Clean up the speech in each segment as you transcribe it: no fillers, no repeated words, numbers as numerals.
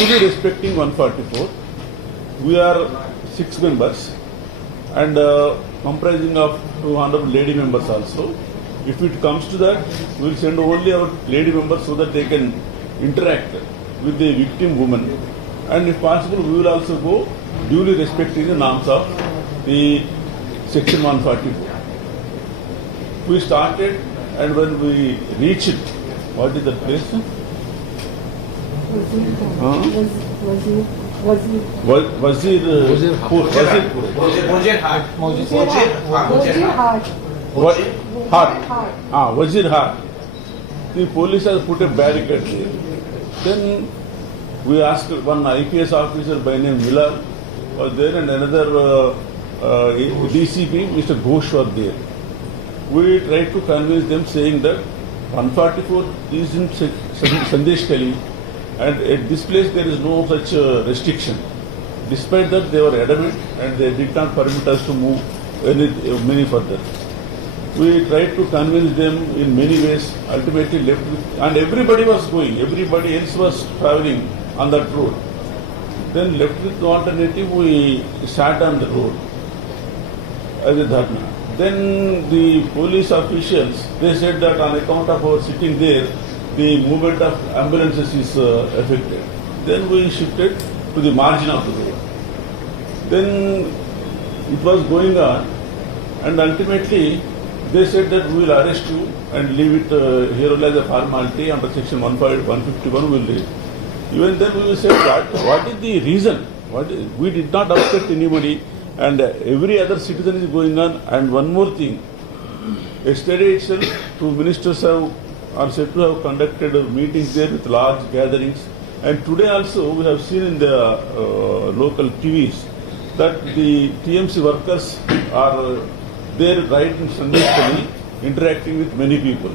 duly respecting 144. We are 6 members and comprising of 200 lady members also. If it comes to that, we will send only our lady members so that they can interact with the victim woman. And if possible, we will also go duly respecting the norms of the section 144. We started, and when we reached, what is the place? Wazir Hat. The police has put a barricade there. Then we asked one IPS officer by name Miller was there and another DCP, Mr. Ghosh was there. We tried to convince them saying that 144 is in Sandeshkhali and at this place there is no such restriction. Despite that, they were adamant and they did not permit us to move many further. We tried to convince them in many ways, ultimately left with, and everybody was going, everybody else was traveling on that road. Then left with no alternative, we sat on the road as a dharna. Then the police officials, they said that on account of our sitting there, the movement of ambulances is affected. Then we shifted to the margin of the road. Then it was going on and ultimately they said that we will arrest you and leave it here only as a formality under section 151 we will leave. Even then we will say what is the reason? We did not obstruct anybody and every other citizen is going on. And one more thing, yesterday itself two ministers are said to have conducted meetings there with large gatherings, and today also we have seen in the local TVs that the TMC workers are there right in Sandeshkhali interacting with many people.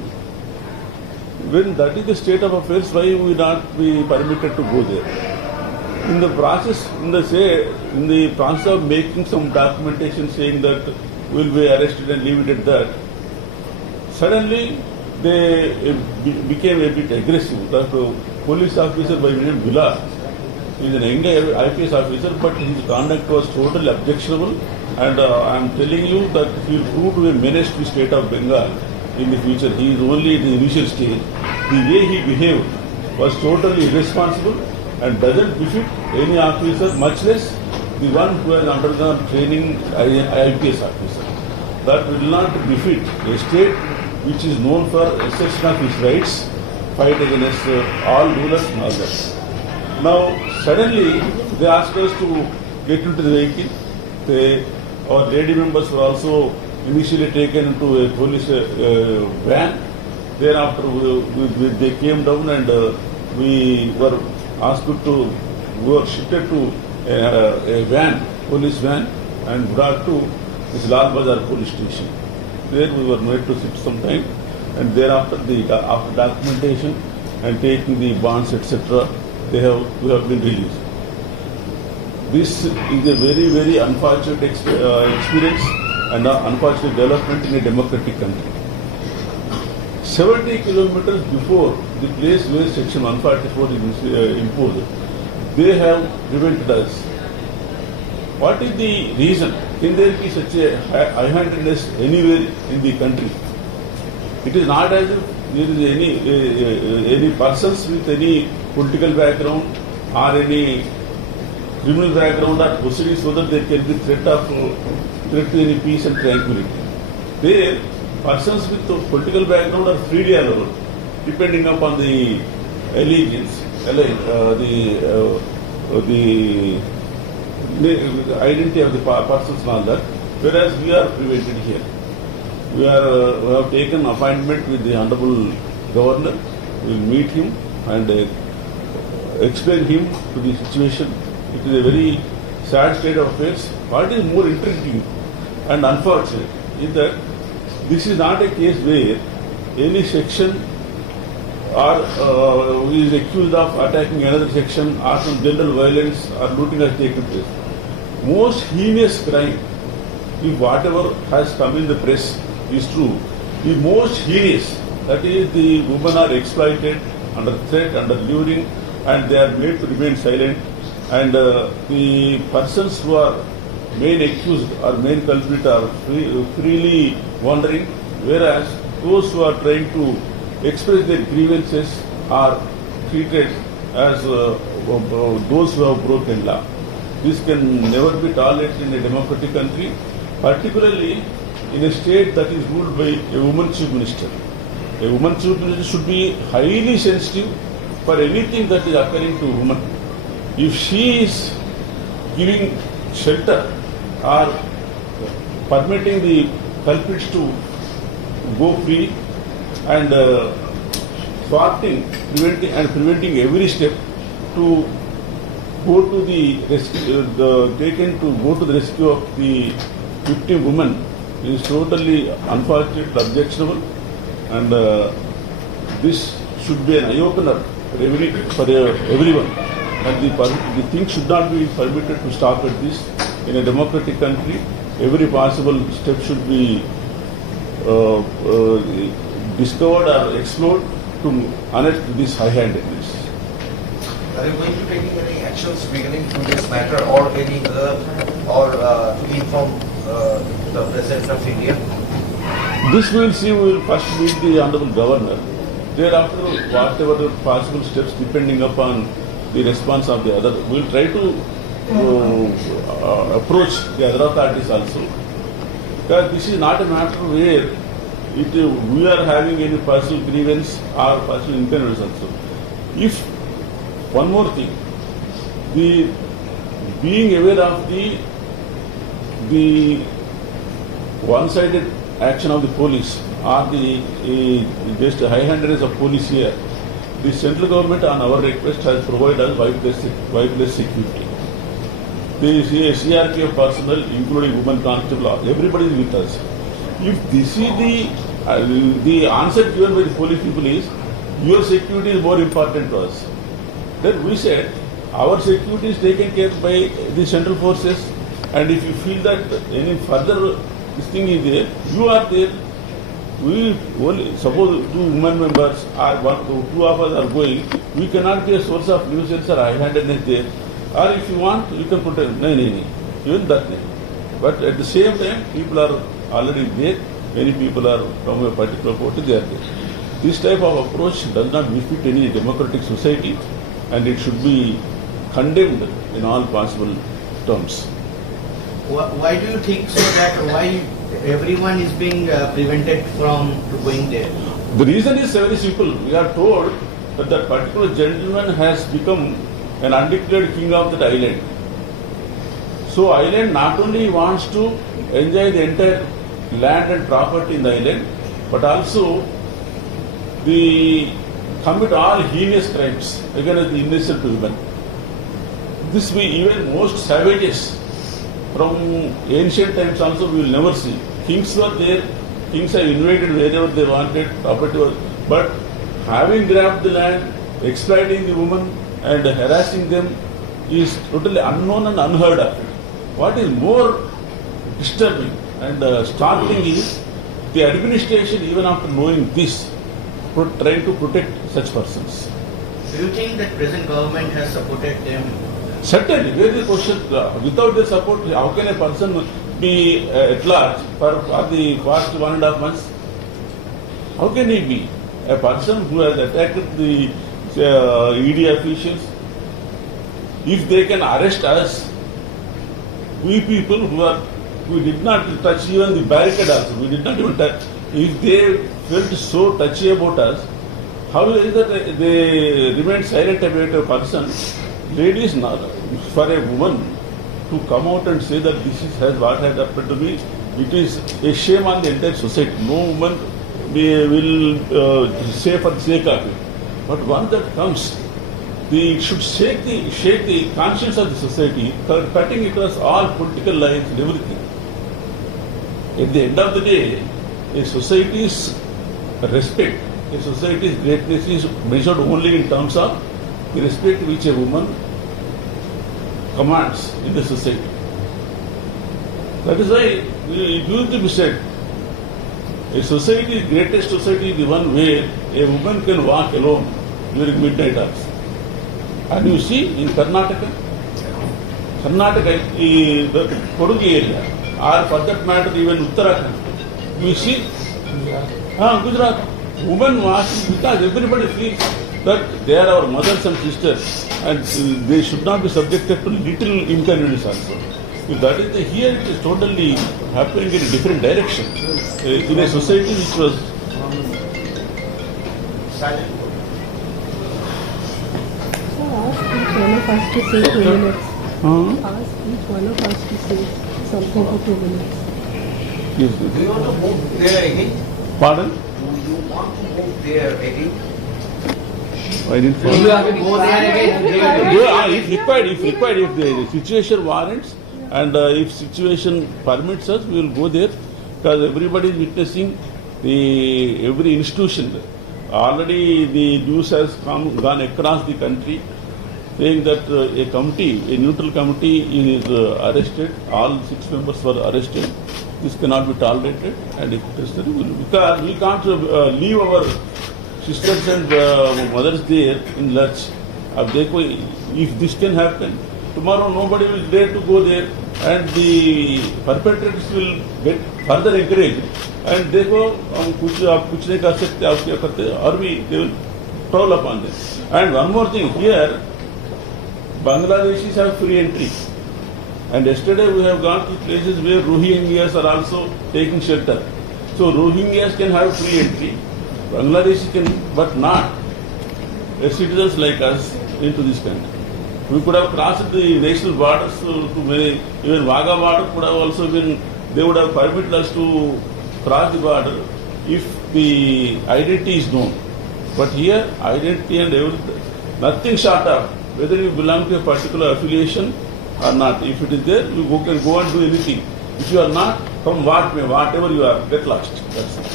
When that is the state of affairs, why we not be permitted to go there? In the process, in the process of making some documentation saying that we will be arrested and leave it at that, suddenly they became a bit aggressive. The police officer by name Vila, he is an IPS officer, but his conduct was totally objectionable. And I am telling you that he will prove to be a menace to the state of Bengal in the future. He is only at the initial stage. The way he behaved was totally irresponsible and doesn't befit any officer, much less the one who has undergone training IPS officer. That will not befit a state which is known for assertion of its rights, fight against all rulers and all that. Now, suddenly, they asked us to get into the vehicle. Our lady members were also initially taken into a police van. Thereafter, they came down and we were asked to, we were shifted to a van, police van, and brought to this Lal Bazar police station. There we were made to sit some time, and thereafter, after documentation and taking the bonds, etc., we have been released. This is a very, very unfortunate experience and unfortunate development in a democratic country. 70 kilometers before the place where section 144 is imposed, they have prevented us. What is the reason? Can there be such a high-handedness anywhere in the country? It is not as if there is any persons with any political background or any criminal background are proceeding so that there can be threat to any peace and tranquility. There, persons with political background are freely allowed, depending upon the allegiance, the identity of the persons and all that. Whereas we are prevented here. We have taken appointment with the Honorable Governor. We will meet him and explain him to the situation. It is a very sad state of affairs. What is more intriguing and unfortunate is that this is not a case where any section or is accused of attacking another section or some general violence or looting has taken place. Most heinous crime, if whatever has come in the press is true, the most heinous, that is the women are exploited under threat, under luring, and they are made to remain silent, and the persons who are main accused or main culprit are freely wandering, whereas those who are trying to express their grievances are treated as those who have broken law. This can never be tolerated in a democratic country, particularly in a state that is ruled by a woman chief minister. A woman chief minister should be highly sensitive for anything that is occurring to women. If she is giving shelter or permitting the culprits to go free and preventing every step to go to the rescue, go to the rescue of the victim woman is totally unfortunate, objectionable, and this should be an eye-opener for everyone. And the thing should not be permitted to stop at this. In a democratic country, every possible step should be discovered or explored to unearth this high-handedness. Are you going to take any actions beginning from this matter, or any other, or to inform the President of India? This we will see. We will first meet the Honorable Governor. Thereafter, whatever the possible steps, depending upon the response of the other, we will try to approach the other authorities also. Because this is not a matter where we are having any personal grievance or personal inconvenience also. If one more thing, the being aware of the one-sided action of the police or the just high-handedness of police here, the central government on our request has provided us wideless security. The CRPF personnel, including women constable, everybody is with us. If this is the answer given by the police people is, your security is more important to us, then we said our security is taken care by the central forces, and if you feel that any further this thing is there, you are there. We only suppose two women members or two of us are going, we cannot be a source of nuisance or high-handedness there. Or if you want, you can put even that name. But at the same time, people are already there. Many people are from a particular party, they are there. This type of approach does not befit any democratic society, and it should be condemned in all possible terms. Why do you think so that why everyone is being prevented from going there? The reason is very simple. We are told that that particular gentleman has become an undeclared king of that island. So island not only wants to enjoy the entire land and property in the island, but also commit all heinous crimes against the innocent women. This we even most savages from ancient times also we will never see. Kings were there, kings have invaded wherever they wanted, property was, but having grabbed the land, exploiting the women and harassing them is totally unknown and unheard of. What is more disturbing and startling is the administration, even after knowing this, trying to protect such persons. Do you think that present government has supported them? Certainly, where is the question? Without their support, how can a person be at large for the past 1.5 months? How can he be? A person who has attacked the ED officials, if they can arrest us, we people who did not touch even the barricade also, we did not even touch, if they felt so touchy about us, how is it that they remain silent about a person? Ladies, for a woman to come out and say that this is what has happened to me, it is a shame on the entire society. No woman will say for the sake of it. But one that comes, it should shake the conscience of the society, cutting across all political lines and everything. At the end of the day, a society's respect, a society's greatness is measured only in terms of the respect which a woman commands in the society. That is why it used to be said, a society, greatest society is the one where a woman can walk alone during midnight hours. And you see in Karnataka, the Kodugu area, or for that matter even Uttarakhand, you see, Gujarat, women marching because everybody feels that they are our mothers and sisters and they should not be subjected to little inconvenience also. If that is here it is totally happening in a different direction. In a society which was Silent. Ask each one of us to say 2 minutes. Ask each one of us to say something for 2 minutes. yes, Do you want to move there again? pardon? Do you want to move there again? I didn't You follow. have to go there again. Yeah, if required, if the situation warrants and if situation permits us, we will go there because everybody is witnessing every institution. Already the news has gone across the country saying that a neutral committee is arrested. All 6 members were arrested. This cannot be tolerated and if necessary, because we can't leave our sisters and mothers there in lurch. If this can happen, tomorrow nobody will dare to go there and the perpetrators will get further encouraged. And therefore, कुछ नहीं कर सकते, आप क्या करते हैं, और भी they will prowl upon them. And one more thing, here, Bangladeshis have free entry. And yesterday we have gone to places where Rohingyas are also taking shelter. So Rohingyas can have free entry. Bangladesh can, but not citizens like us into this country. We could have crossed the national borders to many, even Wagah border could have also been, they would have permitted us to cross the border if the identity is known. But here, identity and everything, nothing short of whether you belong to a particular affiliation or not. If it is there, you can go and do anything. If you are not, from whatever you are, get lost. That's it.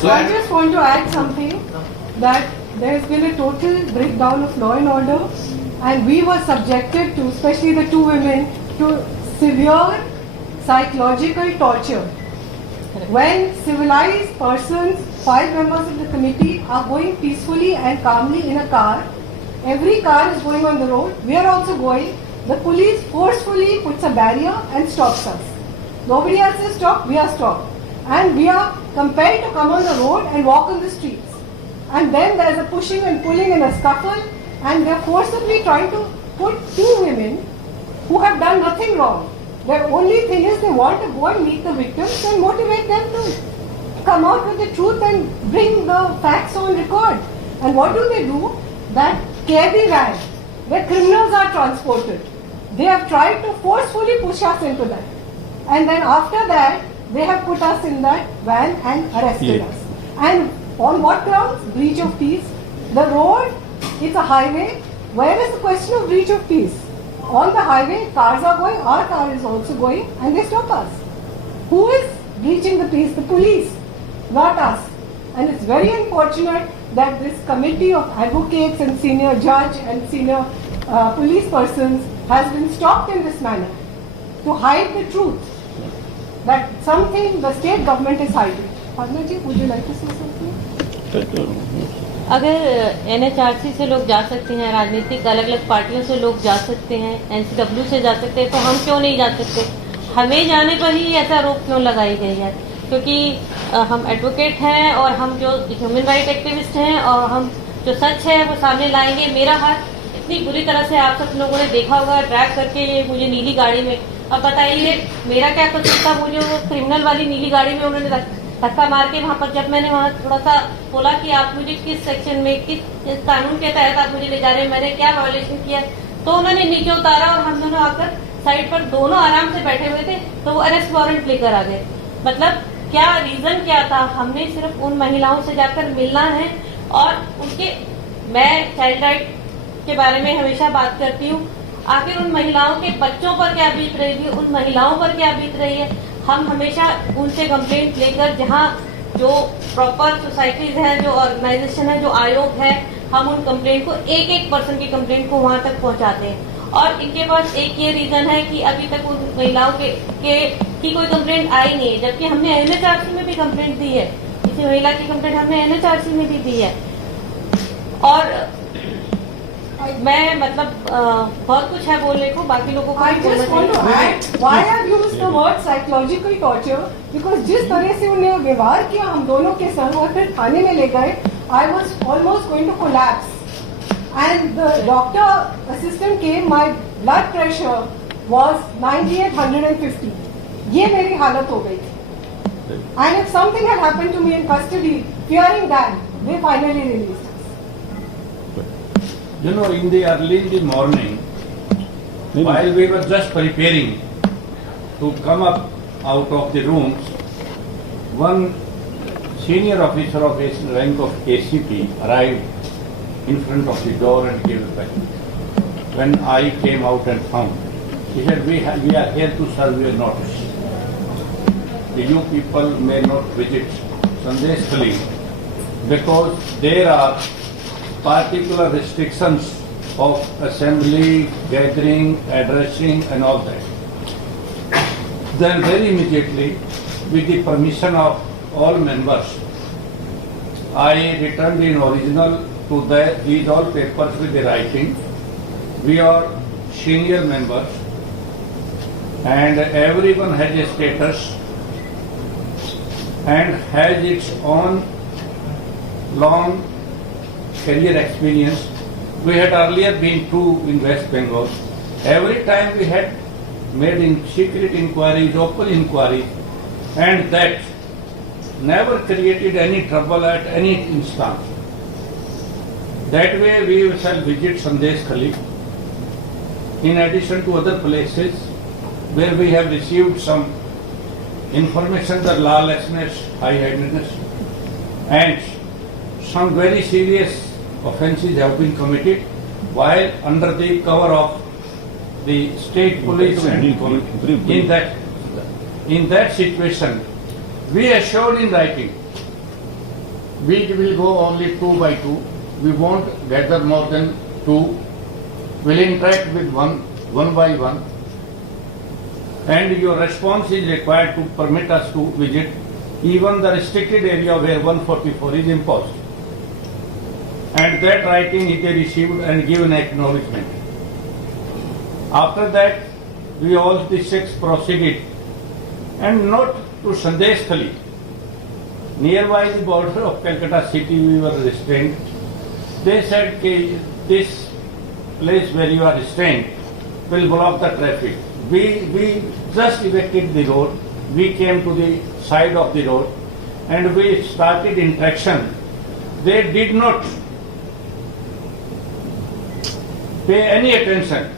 So I just want to add something, that there has been a total breakdown of law and order, and we were subjected to, especially the 2 women, to severe psychological torture. When civilized persons, 5 members of the committee, are going peacefully and calmly in a car, every car is going on the road, we are also going, the police forcefully puts a barrier and stops us. Nobody else is stopped, we are stopped. And we are compelled to come on the road and walk on the streets. And then there is a pushing and pulling and a scuffle, and they are forcibly trying to put 2 women who have done nothing wrong. Their only thing is they want to go and meet the victims and motivate them to come out with the truth and bring the facts on record. And what do? That Kaidi van, where criminals are transported, they have tried to forcefully push us into that. And then after that, they have put us in that van and arrested us. And on what grounds? Breach of peace. The road, it's a highway. Where is the question of breach of peace? On the highway, cars are going, our car is also going, and they stop us. Who is breaching the peace? The police, not us. And it's very unfortunate that this committee of advocates and senior judge and senior police persons has been stopped in this manner to hide the truth. That something the state government is hiding. Padma ji, would you like to say something? अगर NHRC से लोग जा सकते हैं, राजनीतिक अलग अलग पार्टियों से लोग जा सकते हैं, NCW से जा सकते हैं, तो हम क्यों नहीं जा सकते? हमें जाने पर ही ऐसा रोक क्यों लगाई गई है? क्योंकि हम एडवोकेट हैं और हम जो ह्यूमन राइट एक्टिविस्ट हैं और हम जो सच है वो सामने लाएंगे। मेरा हाथ इतनी बुरी तरह से आप सब लोगों ने देखा होगा ड्रैग करके मुझे नीली गाड़ी में, अब बताइए मेरा क्या कसूर था? मुझे वो क्रिमिनल वाली नीली गाड़ी में उन्होंने धक्का मार के वहाँ पर, जब मैंने वहाँ थोड़ा सा बोला कि आप मुझे किस सेक्शन में, किस कानून के तहत आप मुझे ले जा रहे हैं, मैंने क्या वायलेशन किया, तो उन्होंने नीचे उतारा और हम दोनों आकर साइड पर दोनों आराम से बैठे हुए थे, तो वो अरेस्ट वारंट लेकर आ गए। मतलब क्या रीजन क्या था? हमने सिर्फ उन महिलाओं से जाकर मिलना है और उनके, मैं चाइल्ड राइट के बारे में हमेशा बात करती हूँ, आखिर उन महिलाओं के बच्चों पर क्या बीत रही थी, उन महिलाओं पर क्या बीत रही है। हम हमेशा उनसे कंप्लेंट लेकर, जहाँ जो प्रॉपर सोसाइटीज हैं, जो ऑर्गेनाइजेशन है, जो आयोग है, हम उन कंप्लेंट को एक पर्सन की कंप्लेंट को वहां तक पहुंचाते हैं। और इनके पास एक ये रीजन है कि अभी तक उन महिलाओं की कोई कंप्लेंट आई नहीं है, जबकि हमने NHRC में भी कंप्लेंट दी है। किसी महिला की कंप्लेंट हमने NHRC में भी दी है। और मैं मतलब बहुत कुछ है बोलने को, बाकी लोगों को I भी बोलना just want to चाहिए। add why I've used the word psychological torture because जिस तरह से उन्हें व्यवहार किया हम दोनों के संग और फिर थाने में ले गए, I was almost going to collapse. And the doctor assistant came, my blood pressure was 98/150. ये मेरी हालत हो गई थी. And if something had happened to me in custody, fearing that, they finally released us. You know, in the morning, while we were just preparing to come up out of the rooms, one senior officer of rank of ACP arrived in front of the door and gave a package. When I came out and found, he said, we are here to serve your notice. You people may not visit Sandeshkhali because there are particular restrictions of assembly, gathering, addressing and all that. Then very immediately, with the permission of all members, I returned in original to these all papers with the writing. We are senior members and everyone has a status and has its own long career experience. We had earlier been in West Bengal. Every time we had made in secret inquiries, open inquiries, and that never created any trouble at any instance. That way we shall visit Sandeshkhali in addition to other places where we have received some information that lawlessness, high-handedness, and some very serious offences have been committed while under the cover of the state police. In that situation, we assured in writing, we will go only 2 by 2. We won't gather more than 2. We'll interact with one by one. And your response is required to permit us to visit even the restricted area where 144 is imposed. And that writing is received and given acknowledgement. After that, we all the 6 proceeded, and not to Sandeshkhali. Nearby the border of Kolkata city we were restrained. They said, okay, this place where you are restrained will block the traffic. We just evicted the road. We came to the side of the road and we started interaction. They did not pay any attention.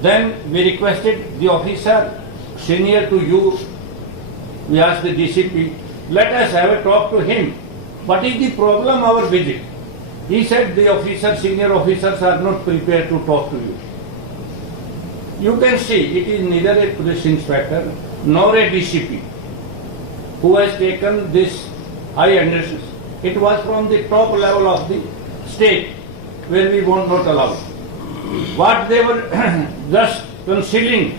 Then we requested the officer senior to you. We asked the DCP, let us have a talk to him. What is the problem our visit? He said the senior officers are not prepared to talk to you. You can see it is neither a police inspector nor a DCP who has taken this high analysis. It was from the top level of the state where we were not allowed. What they were just concealing,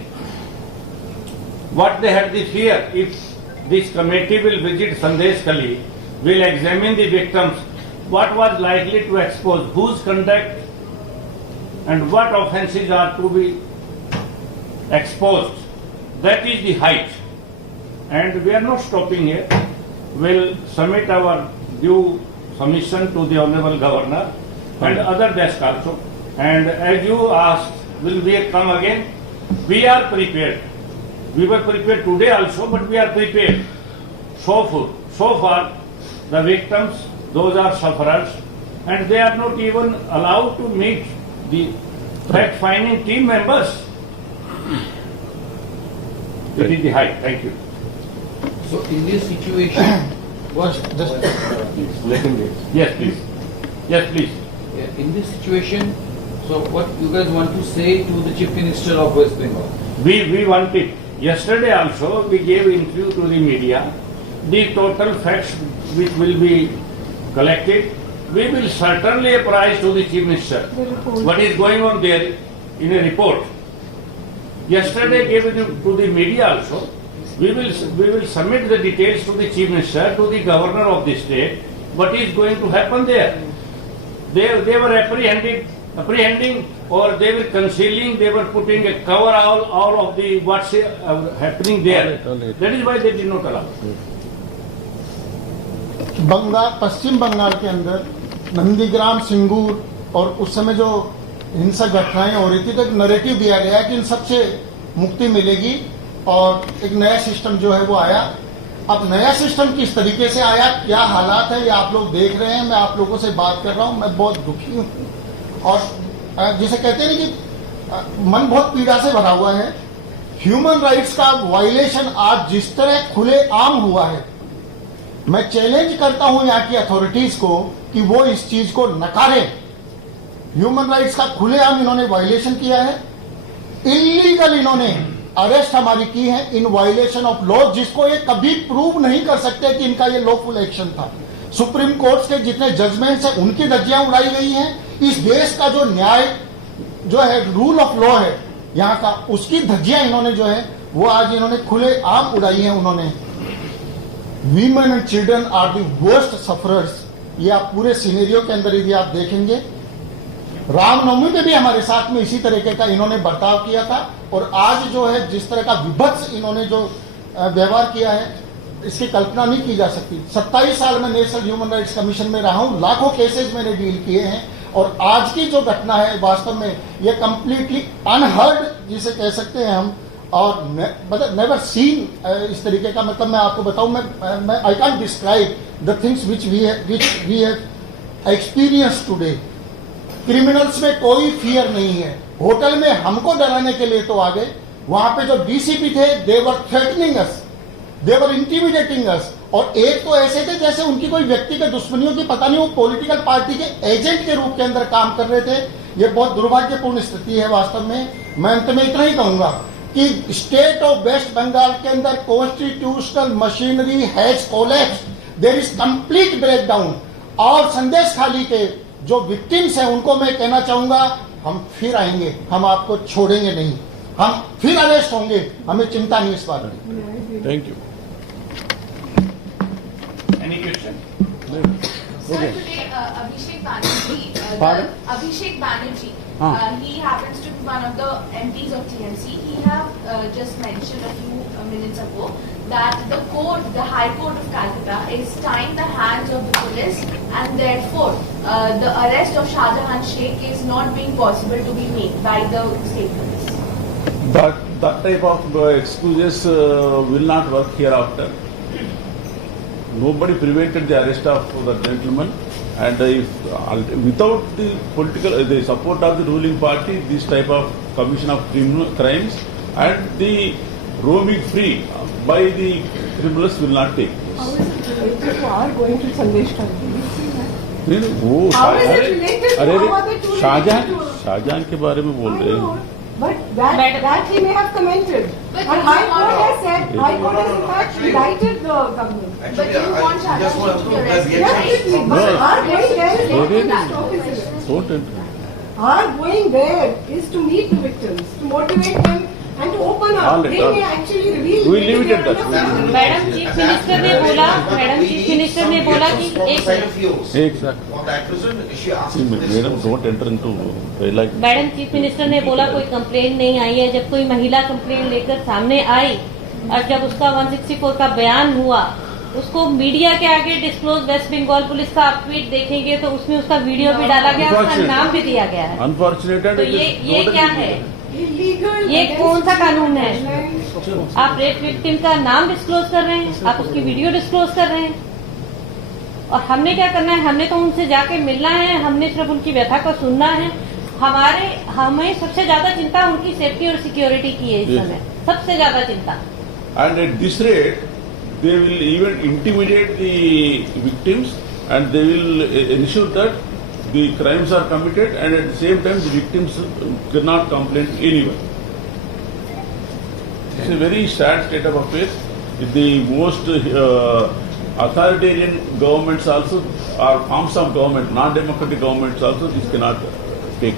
what they had the fear, if this committee will visit Sandeshkhali, will examine the victims, what was likely to expose, whose conduct and what offences are to be exposed. That is the height. And we are not stopping here. We'll submit our due submission to the Honorable Governor and other desk also. And as you asked, will we come again? We are prepared. We were prepared today also, but we are prepared. So far, the victims, those are sufferers, and they are not even allowed to meet the fact-finding team members. It is the height. Thank you. So in this situation, Let him get. Yes, please. Yes, please. in this situation, so what you guys want to say to the Chief Minister of West Bengal? We wanted. Yesterday also we gave interview to the media. The total facts which will be collected, we will certainly apprise to the Chief Minister The report. what is going on there in a report. Yesterday gave it to the media also. We will submit the details to the Chief Minister, to the Governor of the state, what is going to happen there. They were apprehended apprehending or they were concealing, they were putting a cover all of the what's happening there. That is why they did not allow. पश्चिम बंगाल के अंदर नंदीग्राम, सिंगूर और उस समय जो हिंसक घटनाएं हो रही थी, तो एक नैरेटिव दिया गया कि इन सबसे मुक्ति मिलेगी और एक नया सिस्टम जो है वो आया। अब नया सिस्टम किस तरीके से आया, क्या हालात है, ये आप लोग देख रहे हैं। मैं आप लोगों से बात कर रहा हूं, मैं बहुत दुखी हूं और जिसे कहते हैं कि मन बहुत पीड़ा से भरा हुआ है। ह्यूमन राइट्स का वायलेशन आज जिस तरह खुले आम हुआ है, मैं चैलेंज करता हूं यहाँ की अथॉरिटीज को कि वो इस चीज को नकारें। ह्यूमन राइट्स का खुलेआम इन्होंने वायलेशन किया है, इलीगल इन्होंने अरेस्ट हमारी की है इन वायलेशन ऑफ लॉ, जिसको ये कभी प्रूव नहीं कर सकते कि इनका ये लॉफुल एक्शन था। सुप्रीम कोर्ट के जितने जजमेंट्स हैं उनकी धज्जियां उड़ाई गई हैं। इस देश का जो न्याय जो है, रूल ऑफ लॉ है यहाँ का, उसकी धज्जियां इन्होंने जो है वो आज इन्होंने खुले आम उड़ाई है। उन्होंने women and children are the worst sufferers, ये आप पूरे सिनेरियो के अंदर यदि आप देखेंगे। रामनवमी में भी हमारे साथ में इसी तरीके का इन्होंने बर्ताव किया था और आज जो है जिस तरह का विभत्स इन्होंने जो व्यवहार किया है, इसकी कल्पना नहीं की जा सकती। 27 साल में नेशनल ह्यूमन राइट्स कमीशन में रहा हूं, लाखों केसेज मैंने डील किए हैं और आज की जो घटना है वास्तव में ये कंप्लीटली अनहर्ड जिसे कह सकते हैं हम, और मतलब नेवर सीन इस तरीके का। मतलब मैं आपको बताऊं, मैं I can describe the things which we have experience today. Criminals में कोई फियर नहीं है। होटल में हमको डराने के लिए तो आ गए, वहां पे जो डीसीपी थे दे वर थ्रेटनिंग अस, दे वर इंटिमिडेटिंग अस। और एक तो ऐसे थे जैसे उनकी कोई व्यक्ति के दुश्मनियों की, पता नहीं वो पॉलिटिकल पार्टी के एजेंट के रूप के अंदर काम कर रहे थे। ये बहुत दुर्भाग्यपूर्ण स्थिति है वास्तव में। मैं अंत में इतना ही कहूंगा कि स्टेट ऑफ वेस्ट बंगाल के अंदर constitutional machinery has collapsed, there is complete breakdown. और संदेशखाली के जो विक्टिम्स हैं उनको मैं कहना चाहूंगा, हम फिर आएंगे, हम आपको छोड़ेंगे नहीं, हम फिर अरेस्ट होंगे, हमें चिंता नहीं इस बात की। Thank you. Any question? Sir, today Abhishek Banerjee, he happens to be one of the MPs of TMC. He have just mentioned a few minutes ago that the High Court of Calcutta is tying the hands of the police, and therefore the arrest of Shah Jahan Sheikh is not being possible to be made by the state police. That type of excuses will not work hereafter. Nobody prevented the arrest of the gentleman, and without the support of the ruling party, this type of commission of crimes and the roaming free by the criminals will not take place. How is it related to our going to Sandeshkhali? नहीं, वो How is it related to our other two Shahjahan के बारे में बोल रहे हैं। But that he may have commented. But And High Court has said, High Court has in fact indicted the government. But you want Shah just want Jahan to to be prove arrested, that right? he But our going there is not to Really? stop his arrest. Don't enter. Our going there is to meet the victims, to motivate them and to open up. All right, They all may right. actually reveal. We leave it at that. Madam chief minister ने बोला, कि एक madam don't enter into like. Madam chief minister ने बोला कोई complain नहीं आई है। जब कोई महिला कंप्लेन लेकर सामने आई और जब उसका 164 का बयान हुआ, उसको मीडिया के आगे डिस्क्लोज वेस्ट बंगाल पुलिस का आप ट्वीट देखेंगे तो उसमें उसका वीडियो भी डाला गया, उसका नाम भी दिया गया है। अनफॉर्चुनेट। तो ये क्या है? Illegal. ये कौन सा कानून है? Guidelines. आप रेप विक्टिम का नाम डिस्क्लोज कर रहे हैं, आप उसकी वीडियो डिस्क्लोज कर रहे हैं। और हमने क्या करना है? हमने तो उनसे जाके मिलना है, हमने सिर्फ उनकी व्यथा को सुनना है। हमें सबसे ज्यादा चिंता उनकी सेफ्टी और सिक्योरिटी की है इस समय, सबसे ज्यादा चिंता। And at this rate, they will even intimidate the victims, and they will ensure that the crimes are committed, and at the same time the victims cannot complain to anyone. It's a very sad state of affairs. The most authoritarian governments also, or forms of government, non-democratic governments also, this cannot take.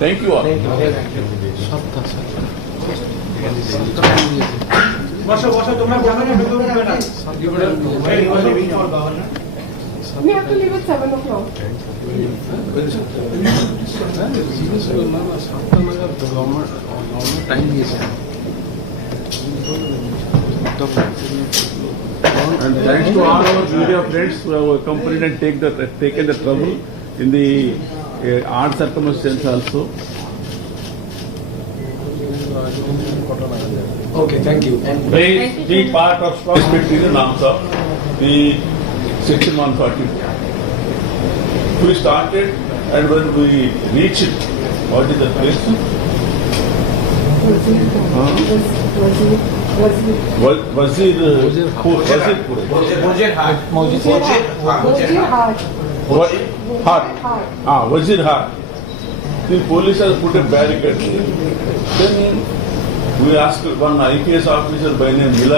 Thank you all. বসো তোমরা governor We have to leave at 7 o'clock. And thanks to all our media friends who have accompanied and taken the trouble in the odd circumstances also. Okay, thank you. Please be part of strong. Respecting the norms of the section 140. We started, and when we reached, what is the place? Wazirpur. Wazirhat. The police has put a barricade there. Then we asked one IPS officer by name Mila.